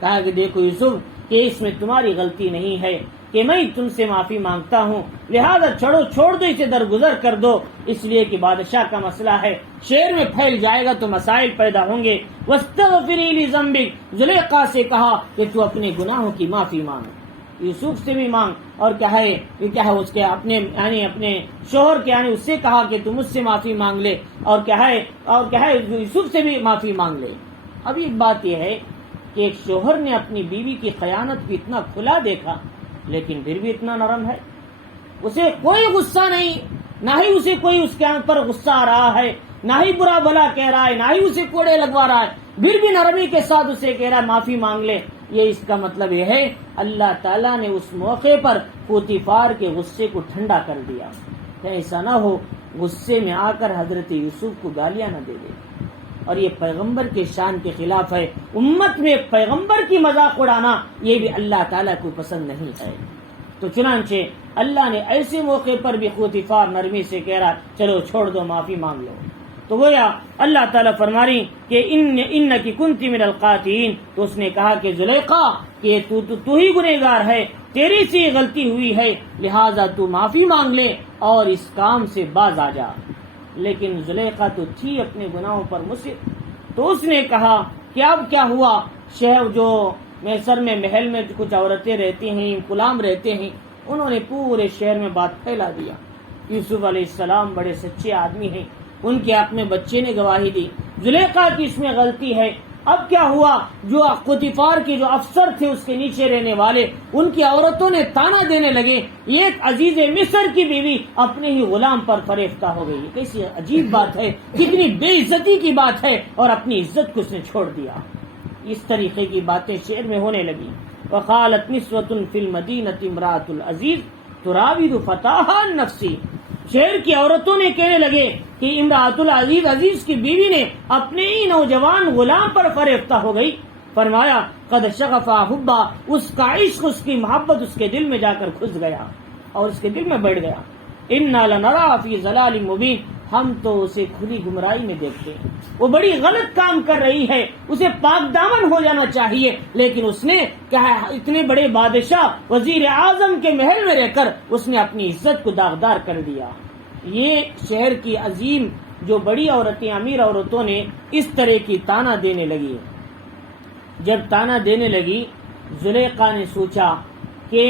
کہا کہ دیکھو یوسف کہ اس میں تمہاری غلطی نہیں ہے، کہ میں تم سے معافی مانگتا ہوں، لہذا چھوڑ دو اسے، درگزر کر دو، اس لیے کہ بادشاہ کا مسئلہ ہے، شہر میں پھیل جائے گا تو مسائل پیدا ہوں گے۔ واستغفری لذنبک، زلیخا سے کہا کہ تو اپنے گناہوں کی معافی مانگ، یوسف سے بھی مانگ، اور کیا ہے اس کے اپنے شوہر کے اس سے کہا کہ تم مجھ سے معافی مانگ لے، اور کیا ہے یوسف سے بھی معافی مانگ لے۔ اب ایک بات یہ ہے کہ ایک شوہر نے اپنی بیوی کی خیانت کو اتنا کھلا دیکھا لیکن پھر بھی اتنا نرم ہے، اسے کوئی غصہ نہیں، نہ ہی اسے کوئی اس کے پر غصہ آ رہا ہے، نہ ہی برا بھلا کہہ رہا ہے، نہ ہی اسے کوڑے لگوا رہا ہے، پھر بھی نرمی کے ساتھ اسے کہہ رہا ہے معافی مانگ لے۔ یہ اس کا مطلب یہ ہے اللہ تعالیٰ نے اس موقع پر پوتیفار کے غصے کو ٹھنڈا کر دیا کہ ایسا نہ ہو غصے میں آ کر حضرت یوسف کو گالیاں نہ دے دے، اور یہ پیغمبر کے شان کے خلاف ہے۔ امت میں ایک پیغمبر کی مذاق اڑانا یہ بھی اللہ تعالیٰ کو پسند نہیں ہے۔ تو چنانچہ اللہ نے ایسے موقع پر بھی پوتیفار نرمی سے کہہ رہا چلو چھوڑ دو، معافی مانگ لو، تو گویا اللہ تعالیٰ فرما رہی کہ انکی کنتی من القاتین، تو اس نے کہا کہ زلیخا کہ تو ہی گنہگار ہے، تیری سے غلطی ہوئی ہے، لہذا تو معافی مانگ لے اور اس کام سے باز آ جا۔ لیکن زلیخا تو تھی اپنے گناہوں پر مصر، تو اس نے کہا کہ اب کیا ہوا، شہر جو میسر میں محل میں کچھ عورتیں رہتی ہیں، غلام رہتے ہیں، انہوں نے پورے شہر میں بات پھیلا دیا یوسف علیہ السلام بڑے سچے آدمی ہیں، ان کے حق میں بچے نے گواہی دی، زلیخا کی اس میں غلطی ہے۔ اب کیا ہوا، جو پوتیفار کے جو افسر تھے اس کے نیچے رہنے والے، ان کی عورتوں نے تانا دینے لگے، یہ ایک عزیز مصر کی بیوی اپنے ہی غلام پر فریفتہ ہو گئی، کیسی عجیب بات ہے، کتنی بے عزتی کی بات ہے، اور اپنی عزت کو اس نے چھوڑ دیا۔ اس طریقے کی باتیں شعر میں ہونے لگی۔ وقالت نسوۃ فی المدینۃ امرأۃ العزیز تراود فتاها عن نفسی، شہر کی عورتوں نے کہنے لگے کہ امرأۃ العزیز، عزیز کی بیوی نے اپنے ہی نوجوان غلام پر فریفتہ ہو گئی۔ فرمایا قد شغفا حبا، اس کا عشق، اس کی محبت اس کے دل میں جا کر گھس گیا اور اس کے دل میں بیٹھ گیا۔ انا لنرا فی ضلال مبین، ہم تو اسے کھلی گمراہی میں دیکھتے ہیں، وہ بڑی غلط کام کر رہی ہے، اسے پاک دامن ہو جانا چاہیے، لیکن اس نے کیا ہے اتنے بڑے بادشاہ وزیر اعظم کے محل میں رہ کر اس نے اپنی عزت کو داغدار کر دیا۔ یہ شہر کی عظیم جو بڑی عورتیں، امیر عورتوں نے اس طرح کی تانا دینے لگی۔ جب تانا دینے لگی، زلیخا نے سوچا کہ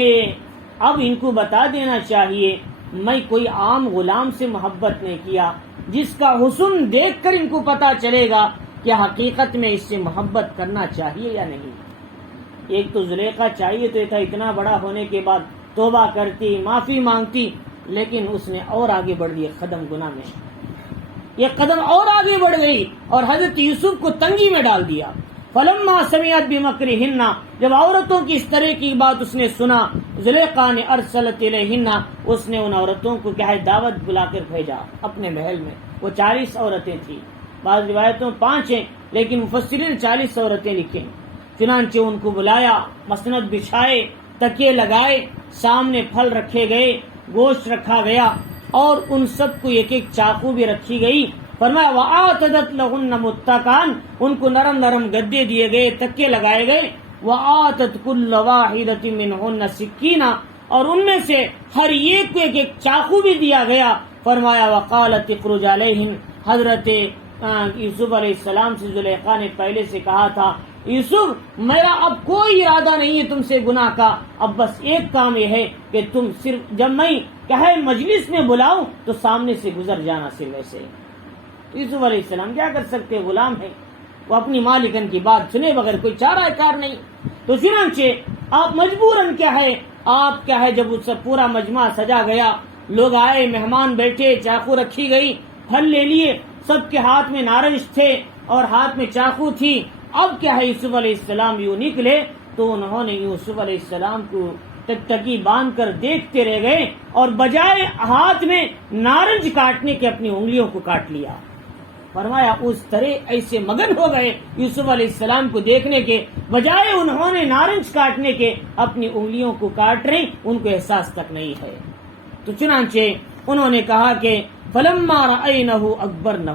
اب ان کو بتا دینا چاہیے میں کوئی عام غلام سے محبت نہیں کیا، جس کا حسن دیکھ کر ان کو پتا چلے گا کہ حقیقت میں اس سے محبت کرنا چاہیے یا نہیں۔ ایک تو زلیخا چاہیے تو تھا اتنا بڑا ہونے کے بعد توبہ کرتی، معافی مانگتی، لیکن اس نے اور آگے بڑھ گئی قدم گناہ میں، یہ قدم اور آگے بڑھ گئی اور حضرت یوسف کو تنگی میں ڈال دیا۔ فلما سمعت بمکرہن، جب عورتوں کی اس طرح کی بات اس نے سنا، زلیخا نے ارسلت الیہن، اس نے ان عورتوں کو کیا ہے دعوت بلا کر بھیجا اپنے محل میں۔ وہ 40 عورتیں تھیں، بعض روایتوں 5 ہیں، لیکن مفسرین 40 عورتیں لکھیں۔ چنانچہ ان کو بلایا، مسند بچھائے، تکیے لگائے، سامنے پھل رکھے گئے، گوشت رکھا گیا، اور ان سب کو ایک ایک چاقو بھی رکھی گئی۔ فرمایا وَآتَدَتْ لَهُنَّ مُتَّكَئًا، ان کو نرم نرم گدے دیے گئے، تکے لگائے گئے۔ وَآتَتْ كُلَّ وَاحِدَةٍ مِّنْهُنَّ سِكِّينًا، اور ان میں سے ہر ایک کو ایک ایک چاقو بھی دیا گیا۔ فرمایا وَقَالَتِ اخْرُجْ عَلَيْهِنْ، حضرت یوسف علیہ السلام سے زلیخا نے پہلے سے کہا تھا یوسف میرا اب کوئی ارادہ نہیں ہے تم سے گناہ کا، اب بس ایک کام یہ ہے کہ تم صرف جب میں کہے مجلس میں بلاؤں تو سامنے سے گزر جانا، صرف ایسے۔ یوسف علیہ السلام کیا کر سکتے، غلام ہے، وہ اپنی مالکن کی بات سنے بغیر کوئی چارہ کار نہیں۔ تو چنانچہ آپ مجبوراً کیا ہے، آپ کیا ہے جب اس پورا مجمع سجا گیا، لوگ آئے، مہمان بیٹھے، چاقو رکھی گئی، پھل لے لیے، سب کے ہاتھ میں نارنج تھے اور ہاتھ میں چاقو تھی۔ اب کیا ہے یوسف علیہ السلام یوں نکلے تو انہوں نے یوسف علیہ السلام کو تکی باندھ کر دیکھتے رہ گئے اور بجائے ہاتھ میں نارنج کاٹنے کے اپنی انگلیوں کو کاٹ لیا۔ فرمایا اس طرح ایسے مگن ہو گئے یوسف علیہ السلام کو دیکھنے کے، بجائے انہوں نے نارنج کاٹنے کے اپنی انگلیوں کو کاٹ رہے، ان کو احساس تک نہیں ہے۔ تو چنانچہ انہوں نے کہا کہ فلما رأینہ اکبرنہ،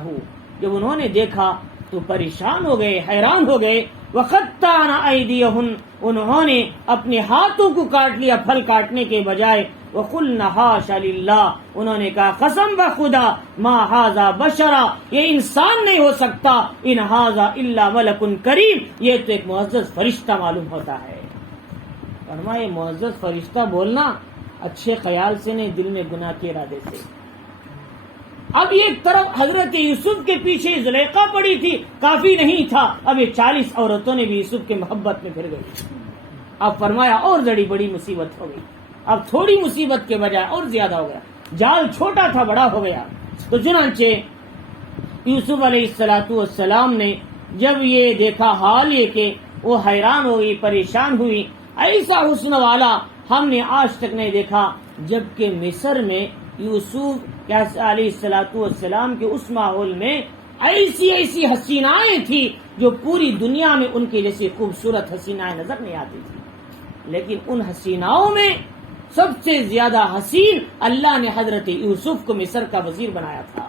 جب انہوں نے دیکھا تو پریشان ہو گئے، حیران ہو گئے. وَقَطَّعْنَ أَيْدِيَهُنَّ، انہوں نے اپنے ہاتھوں کو کاٹ لیا پھل کاٹنے کے بجائے. وَقُلْنَ حَاشَ لِلَّهِ، انہوں نے کہا قسم بخدا مَا هَذَا بَشَرًا، یہ انسان نہیں ہو سکتا، إِنْ هَذَا إِلَّا مَلَكٌ کریم، یہ تو ایک معزز فرشتہ معلوم ہوتا ہے. فرمایا معزز فرشتہ بولنا اچھے خیال سے نہیں، دل میں گناہ کے ارادے سے. اب ایک طرف حضرت یوسف کے پیچھے زلیخا پڑی تھی، کافی نہیں تھا، اب یہ 40 عورتوں نے بھی یوسف کے محبت میں پھر گئی. اب فرمایا اور بڑی بڑی مصیبت ہو گئی. اب تھوڑی مصیبت کے بجائے اور زیادہ ہو گیا، جال چھوٹا تھا بڑا ہو گیا. تو چنانچہ یوسف علیہ السلام نے جب یہ دیکھا حال یہ کہ وہ حیران ہوئی، پریشان ہوئی. ایسا حسن والا ہم نے آج تک نہیں دیکھا، جبکہ مصر میں یوسف علیہ السلام کے اس ماحول میں ایسی ایسی حسینائیں تھی جو پوری دنیا میں ان کے جیسی خوبصورت حسینائیں نظر نہیں آتی تھی. لیکن ان حسیناؤں میں سب سے زیادہ حسین اللہ نے حضرت یوسف کو مصر کا وزیر بنایا تھا.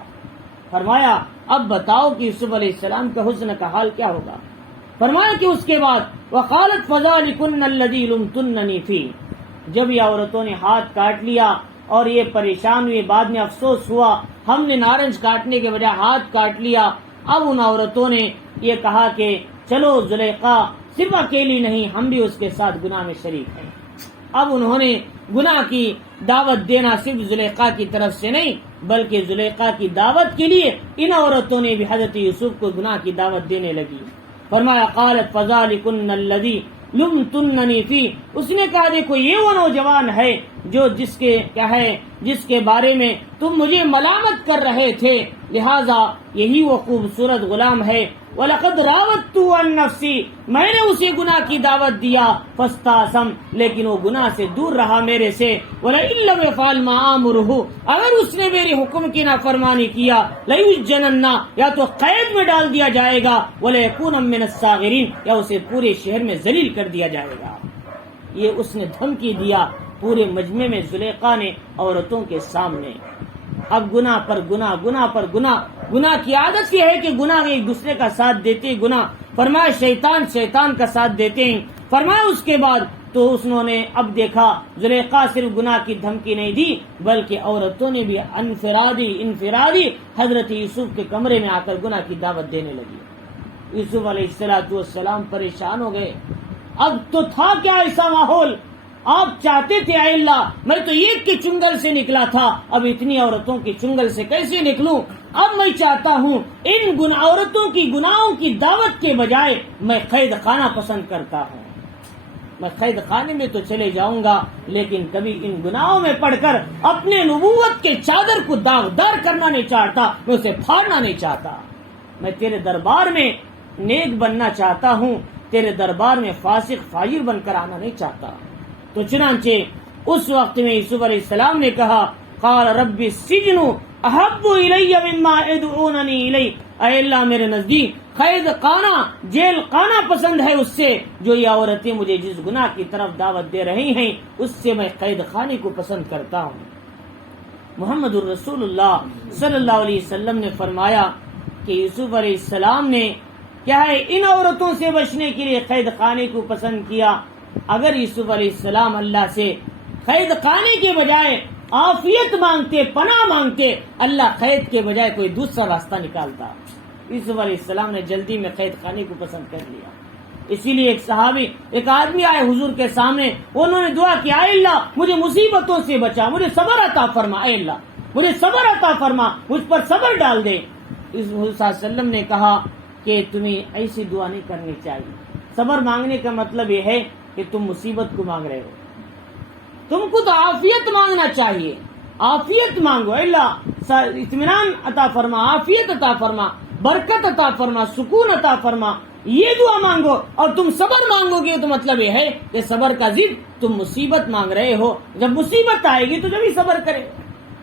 فرمایا اب بتاؤ کہ یوسف علیہ السلام کا حسن کا حال کیا ہوگا. فرمایا کہ اس کے بعد وقالت فذلکن الذی لمتننی فیہ، جب یہ عورتوں نے ہاتھ کاٹ لیا اور یہ پریشان ہوئے، بعد میں افسوس ہوا ہم نے نارنج کاٹنے کے بجائے ہاتھ کاٹ لیا. اب ان عورتوں نے یہ کہا کہ چلو زلیخا صرف اکیلی نہیں، ہم بھی اس کے ساتھ گناہ میں شریک ہیں. اب انہوں نے گناہ کی دعوت دینا صرف زلیخا کی طرف سے نہیں بلکہ زلیخا کی دعوت کے لیے ان عورتوں نے بھی حضرت یوسف کو گناہ کی دعوت دینے لگی. فرمایا قالت فذلکن الذی لمتننی فیہ، اس نے کہا دیکھو یہ وہ نوجوان ہے جو جس کے بارے میں تم مجھے ملامت کر رہے تھے، لہذا یہی وہ خوبصورت غلام ہے. وَلَقَدْ رَاوَدتُّهُ عَن نَّفْسِي، میں نے اسے گناہ کی دعوت دیا، فَاسْتَعْصَمَ، لیکن وہ گناہ سے دور رہا میرے سے. وَلَئِن لَّمْ يَفْعَلْ مَا آمُرُهُ، اگر اس نے میرے حکم کی نافرمانی کیا، لَيُسْجَنَنَّ، یا تو قید میں ڈال دیا جائے گا، وَلَيَكُونَ مِنَ الصَّاغِرِينَ، یا اسے پورے شہر میں ذلیل کر دیا جائے گا. یہ اس نے دھمکی دیا پورے مجمع میں زلیخا نے عورتوں کے سامنے. اب گناہ پر گناہ، گناہ پر گناہ. گناہ کی عادت یہ ہے کہ گناہ ایک دوسرے کا ساتھ دیتے، گناہ فرمایا شیطان کا ساتھ دیتے ہیں. فرمایا اس کے بعد تو انہوں نے اب دیکھا زلیخا صرف گناہ کی دھمکی نہیں دی بلکہ عورتوں نے بھی انفرادی حضرت یوسف کے کمرے میں آ کر گناہ کی دعوت دینے لگی. یوسف علیہ السلام پریشان ہو گئے. اب تو تھا کیا ایسا ماحول، آپ چاہتے تھے اے اللہ میں تو ایک کے چنگل سے نکلا تھا، اب اتنی عورتوں کے چنگل سے کیسے نکلوں. اب میں چاہتا ہوں ان عورتوں کی گناہوں کی دعوت کے بجائے میں قید خانہ پسند کرتا ہوں. میں قید خانے میں تو چلے جاؤں گا لیکن کبھی ان گناہوں میں پڑھ کر اپنے نبوت کے چادر کو داغدار کرنا نہیں چاہتا، میں اسے پھاڑنا نہیں چاہتا. میں تیرے دربار میں نیک بننا چاہتا ہوں، تیرے دربار میں فاسق فاجر بن کر آنا نہیں چاہتا. تو چنانچہ اس وقت میں یوسف علیہ السلام نے کہا قال رب السجن احب الی مما ادعوننی الی، اے اللہ میرے نزدیک قید خانہ جیل خانہ پسند ہے اس سے جو یہ عورتیں مجھے جس گناہ کی طرف دعوت دے رہی ہیں اس سے میں قید خانے کو پسند کرتا ہوں. محمد الرسول اللہ صلی اللہ علیہ وسلم نے فرمایا کہ یوسف علیہ السلام نے کیا ہے ان عورتوں سے بچنے کے لیے قید خانے کو پسند کیا. اگر یوسف علیہ السلام اللہ سے قید خانے کے بجائے عافیت مانگتے، پناہ مانگتے، اللہ قید کے بجائے کوئی دوسرا راستہ نکالتا. یوسف علیہ السلام نے جلدی میں قید خانے کو پسند کر لیا. اسی لیے ایک آدمی آئے حضور کے سامنے، انہوں نے دعا کی اے اللہ مجھے مصیبتوں سے بچا، مجھے صبر عطا فرما، اے اللہ مجھے صبر عطا فرما، مجھ پر صبر ڈال دے. حضور صلی اللہ علیہ وسلم نے کہا کہ تمہیں ایسی دعا نہیں کرنی چاہیے. صبر مانگنے کا مطلب یہ ہے کہ تم مصیبت کو مانگ رہے ہو، تم کو تو عافیت مانگنا چاہیے. عافیت مانگو، اللہ اطمینان عطا فرما، عافیت عطا فرما، برکت عطا فرما، سکون عطا فرما، یہ دعا مانگو. اور تم صبر مانگو گے تو مطلب یہ ہے کہ صبر کا ضد تم مصیبت مانگ رہے ہو، جب مصیبت آئے گی تو جب ہی صبر کرے.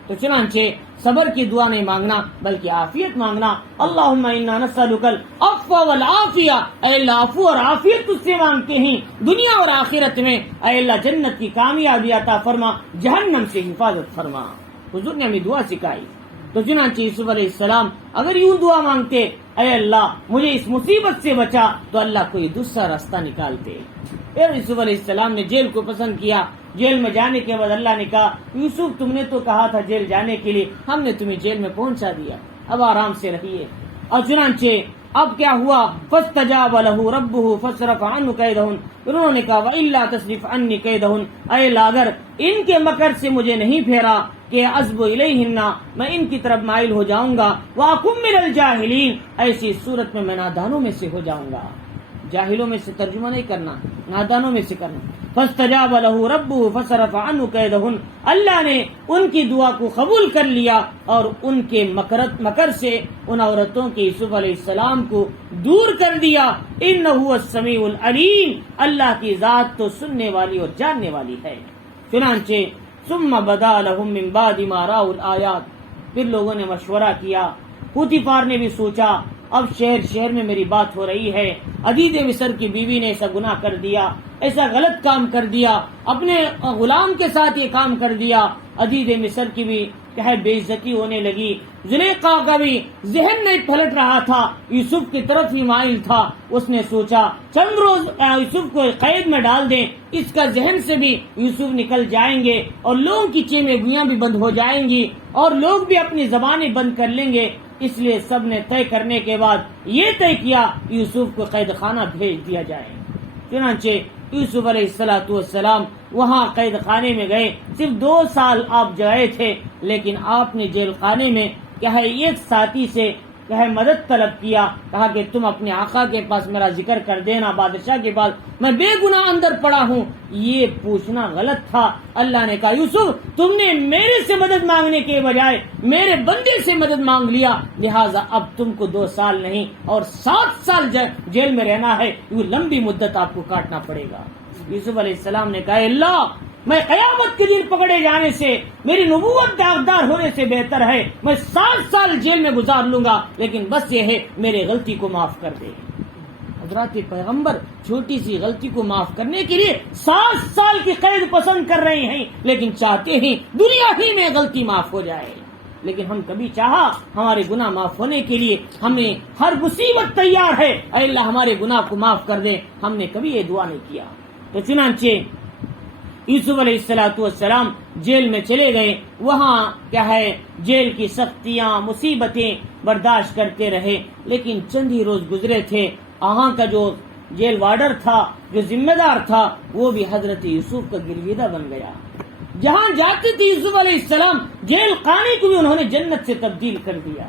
تو چنانچہ صبر کی دعا نہیں مانگنا بلکہ عافیت مانگنا. اللہم انا نسألک العفو والعافیہ، اے اللہ عفو اور عافیت تجھ سے مانگتے ہیں دنیا اور آخرت میں. اے اللہ جنت کی کامیابی عطا فرما، جہنم سے حفاظت فرما. حضور نے ہمیں دعا سکھائی. تو چنانچہ یوسف علیہ السلام اگر یوں دعا مانگتے اے اللہ مجھے اس مصیبت سے بچا، تو اللہ کوئی دوسرا راستہ نکالتے۔ پھر یوسف علیہ السلام نے جیل کو پسند کیا۔ جیل میں جانے کے بعد اللہ نے کہا یوسف تم نے تو کہا تھا جیل جانے کے لیے، ہم نے تمہیں جیل میں پہنچا دیا، اب آرام سے رہیے۔ اور چنانچہ اب کیا ہوا، فاستجاب له ربه فصرف عنه كيدهن، انہوں نے کہا وَإِلَّا تَصْرِفْ عَنِّي كَيْدَهُنَّ، اے اللہ اگر ان کے مکر سے مجھے نہیں پھیرا کہ عَذْبُ إِلَيْهِنَّ، میں ان کی طرف مائل ہو جاؤں گا، وَأَكُن مِّنَ الْجَاهِلِينَ، ایسی صورت میں نادانوں میں سے ہو جاؤں گا۔ جاہلوں میں سے ترجمہ نہیں کرنا، نادانوں میں سے کرنا۔ فاستجاب له ربه فصرف عنه كيدهن، اللہ نے ان کی دعا کو قبول کر لیا اور ان کے مکر سے ان عورتوں کے یوسف علیہ السلام کو دور کر دیا۔ انه هو السمیع العلیم، اللہ کی ذات تو سننے والی اور جاننے والی ہے۔ چنانچہ ثم بدا لهم من بعد ما رأوا الآیات، پھر لوگوں نے مشورہ کیا، پوتیفار نے بھی سوچا اب شہر میں میری بات ہو رہی ہے، عزیز مصر کی بیوی نے ایسا گناہ کر دیا، ایسا غلط کام کر دیا، اپنے غلام کے ساتھ یہ کام کر دیا، عزیز مصر کی بھی بے عزتی ہونے لگی۔ زلیخا کا بھی ذہن نہیں پلٹ رہا تھا، یوسف کی طرف ہی مائل تھا۔ اس نے سوچا چند روز یوسف کو قید میں ڈال دیں، اس کا ذہن سے بھی یوسف نکل جائیں گے اور لوگوں کی چیمیں گویاں بھی بند ہو جائیں گی اور لوگ بھی اپنی زبانیں بند کر لیں گے۔ اس لیے سب نے طے کرنے کے بعد یہ طے کیا یوسف کو قید خانہ بھیج دیا جائے۔ چنانچہ یوسف علیہ السلام وہاں قید خانے میں گئے۔ صرف 2 سال آپ گئے تھے، لیکن آپ نے جیل خانے میں ایک ساتھی سے مدد طلب کیا، کہا کہ تم اپنے آقا کے پاس میرا ذکر کر دینا، بادشاہ کے پاس میں بے گناہ اندر پڑا ہوں۔ یہ پوچھنا غلط تھا۔ اللہ نے کہا یوسف تم نے میرے سے مدد مانگنے کے بجائے میرے بندے سے مدد مانگ لیا، لہٰذا اب تم کو 2 سال نہیں اور 7 سال جیل میں رہنا ہے، یہ لمبی مدت آپ کو کاٹنا پڑے گا۔ یوسف علیہ السلام نے کہا اللہ میں قیامت کے دن پکڑے جانے سے، میری نبوت داغدار ہونے سے بہتر ہے میں 7 سال جیل میں گزار لوں گا، لیکن بس یہ ہے میری غلطی کو معاف کر دے۔ حضرات پیغمبر چھوٹی سی غلطی کو معاف کرنے کے لیے 7 سال کی قید پسند کر رہے ہیں، لیکن چاہتے ہیں دنیا ہی میں غلطی معاف ہو جائے۔ لیکن ہم کبھی چاہا ہمارے گناہ معاف ہونے کے لیے ہمیں ہر مصیبت تیار ہے، اے اللہ ہمارے گناہ کو معاف کر دے، ہم نے کبھی یہ دعا نہیں کیا۔ تو چنانچہ یوسف علیہ السلام جیل میں چلے گئے، وہاں جیل کی سختیاں مصیبتیں برداشت کرتے رہے، لیکن چند ہی روز گزرے تھے، وہاں کا جو جیل وارڈر تھا، جو ذمہ دار تھا، وہ بھی حضرت یوسف کا گرویدہ بن گیا۔ جہاں جاتے تھے یوسف علیہ السلام جیل خانے کو بھی انہوں نے جنت سے تبدیل کر دیا۔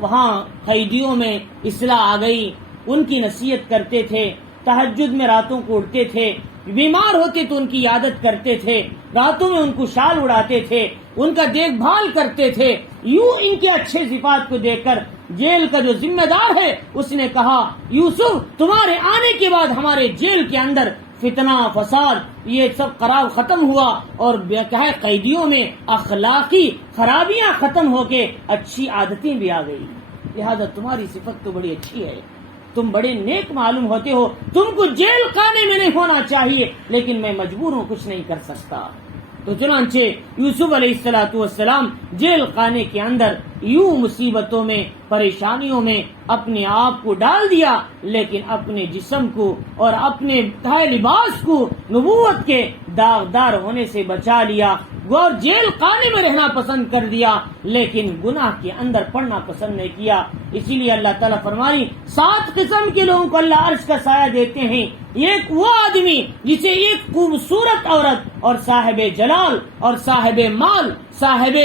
وہاں قیدیوں میں اصلاح آ گئی، ان کی نصیحت کرتے تھے، تہجد میں راتوں کو اٹھتے تھے، بیمار ہوتے تو ان کی عادت کرتے تھے، راتوں میں ان کو شال اڑاتے تھے، ان کا دیکھ بھال کرتے تھے۔ یوں ان کے اچھے صفات کو دیکھ کر جیل کا جو ذمہ دار ہے اس نے کہا یوسف تمہارے آنے کے بعد ہمارے جیل کے اندر فتنہ فساد یہ سب قرار ختم ہوا اور قیدیوں میں اخلاقی خرابیاں ختم ہو کے اچھی عادتیں بھی آ گئی، لہذا تمہاری صفت تو بڑی اچھی ہے، تم بڑے نیک معلوم ہوتے ہو، تم کو جیل خانے میں نہیں ہونا چاہیے، لیکن میں مجبور ہوں، کچھ نہیں کر سکتا۔ تو چنانچہ یوسف علیہ السلام جیل خانے کے اندر یوں مصیبتوں میں پریشانیوں میں اپنے آپ کو ڈال دیا، لیکن اپنے جسم کو اور اپنے لباس کو نبوت کے داغدار ہونے سے بچا لیا، اور جیل خانے میں رہنا پسند کر دیا، لیکن گناہ کے اندر پڑنا پسند نہیں کیا۔ اسی لیے اللہ تعالیٰ فرمانی 7 قسم کے لوگوں کو اللہ عرش کا سایہ دیتے ہیں۔ ایک وہ آدمی جسے ایک خوبصورت عورت اور صاحب جلال اور صاحب مال صاحب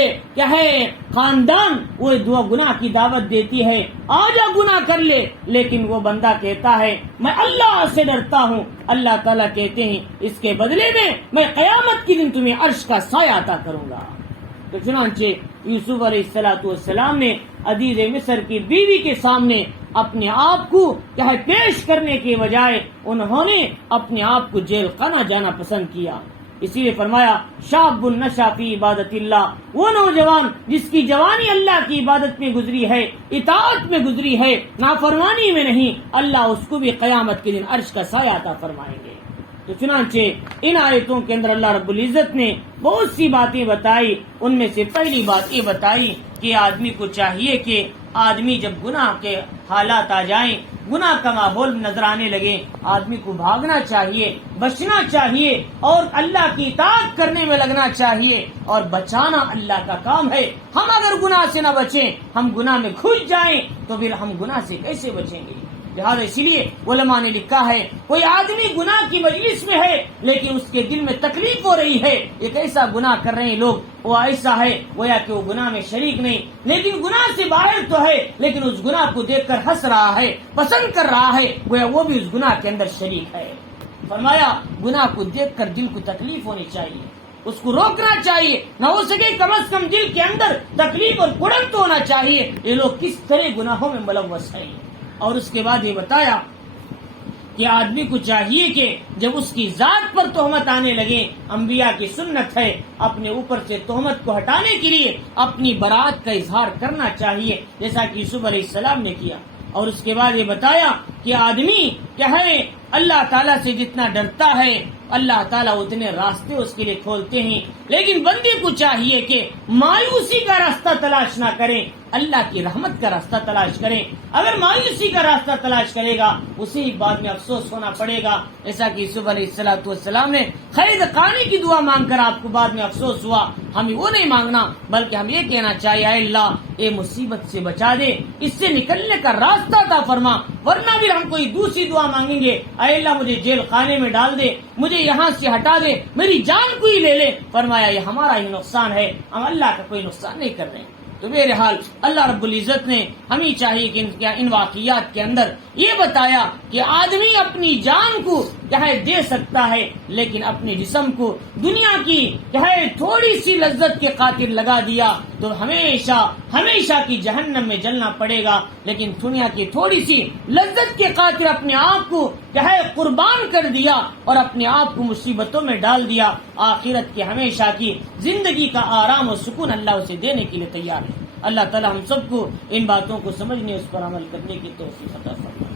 خاندان وہ دو گناہ کی دعوت دیتی ہے، آجا گناہ کر لے، لیکن وہ بندہ کہتا ہے میں اللہ سے ڈرتا ہوں، اللہ تعالیٰ کہتے ہیں اس کے بدلے میں قیامت کے دن تمہیں عرش کا سایہ عطا کروں گا۔ تو چنانچہ یوسف علیہ السلام نے عزیز مصر کی بیوی کے سامنے اپنے آپ کو پیش کرنے کے بجائے انہوں نے اپنے آپ کو جیل خانہ جانا پسند کیا۔ اسی لیے فرمایا شاب النشا فی عبادت اللہ، وہ نوجوان جس کی جوانی اللہ کی عبادت میں گزری ہے، اطاعت میں گزری ہے، نافرمانی میں نہیں، اللہ اس کو بھی قیامت کے دن عرش کا سایہ عطا فرمائیں گے۔ تو چنانچہ ان آیتوں کے اندر اللہ رب العزت نے بہت سی باتیں بتائی، ان میں سے پہلی بات یہ بتائی کہ آدمی کو چاہیے کہ آدمی جب گناہ کے حالات آ جائیں، گناہ کا ماحول نظر آنے لگے، آدمی کو بھاگنا چاہیے، بچنا چاہیے اور اللہ کی اطاعت کرنے میں لگنا چاہیے، اور بچانا اللہ کا کام ہے۔ ہم اگر گناہ سے نہ بچیں، ہم گناہ میں گھس جائیں تو پھر ہم گناہ سے کیسے بچیں گے؟ لہٰذا اسی لیے علماء نے لکھا ہے کوئی آدمی گناہ کی مجلس میں ہے لیکن اس کے دل میں تکلیف ہو رہی ہے، ایک ایسا گناہ کر رہے ہیں لوگ، وہ ایسا ہے گویا کہ وہ گناہ میں شریک نہیں لیکن گناہ سے باہر تو ہے، لیکن اس گناہ کو دیکھ کر ہنس رہا ہے، پسند کر رہا ہے، گویا وہ بھی اس گناہ کے اندر شریک ہے۔ فرمایا گناہ کو دیکھ کر دل کو تکلیف ہونی چاہیے، اس کو روکنا چاہیے، نہ ہو سکے کم از کم دل کے اندر تکلیف اور کڑن تو ہونا چاہیے یہ لوگ کس طرح گناہوں میں ملوث ہیں۔ اور اس کے بعد یہ بتایا کہ آدمی کو چاہیے کہ جب اس کی ذات پر تہمت آنے لگے، انبیاء کی سنت ہے اپنے اوپر سے تہمت کو ہٹانے کے لیے اپنی برات کا اظہار کرنا چاہیے، جیسا کہ یوسف علیہ السلام نے کیا۔ اور اس کے بعد یہ بتایا کہ آدمی کیا ہے اللہ تعالیٰ سے جتنا ڈرتا ہے اللہ تعالیٰ اتنے راستے اس کے لیے کھولتے ہیں، لیکن بندے کو چاہیے کہ مایوسی کا راستہ تلاش نہ کریں، اللہ کی رحمت کا راستہ تلاش کریں۔ اگر مایوسی کا راستہ تلاش کرے گا اسے بعد میں افسوس ہونا پڑے گا، ایسا کہ یوسف علیہ السلام نے قید خانے کی دعا مانگ کر آپ کو بعد میں افسوس ہوا، ہمیں وہ نہیں مانگنا بلکہ ہم یہ کہنا چاہیے اے اللہ اے مصیبت سے بچا دے، اس سے نکلنے کا راستہ عطا فرما، ورنہ بھی ہم کوئی دوسری دعا مانگیں گے اے اللہ مجھے جیل خانے میں ڈال دے، مجھے یہاں سے ہٹا دے، میری جان کو ہی لے لے۔ فرمایا یہ ہمارا ہی نقصان ہے، ہم اللہ کا کوئی نقصان نہیں کر رہے ہیں۔ تو بہرحال اللہ رب العزت نے ہمیں چاہیے کہ ان واقعات کے اندر یہ بتایا کہ آدمی اپنی جان کو چاہے دے سکتا ہے لیکن اپنے جسم کو دنیا کی چاہے تھوڑی سی لذت کے خاطر لگا دیا تو ہمیشہ ہمیشہ کی جہنم میں جلنا پڑے گا، لیکن دنیا کی تھوڑی سی لذت کے خاطر اپنے آپ کو چاہے قربان کر دیا اور اپنے آپ کو مصیبتوں میں ڈال دیا، آخرت کی ہمیشہ کی زندگی کا آرام اور سکون اللہ اسے دینے کے لیے تیار ہے۔ اللہ تعالی ہم سب کو ان باتوں کو سمجھنے اس پر عمل کرنے کی توفیق عطا فرمائے۔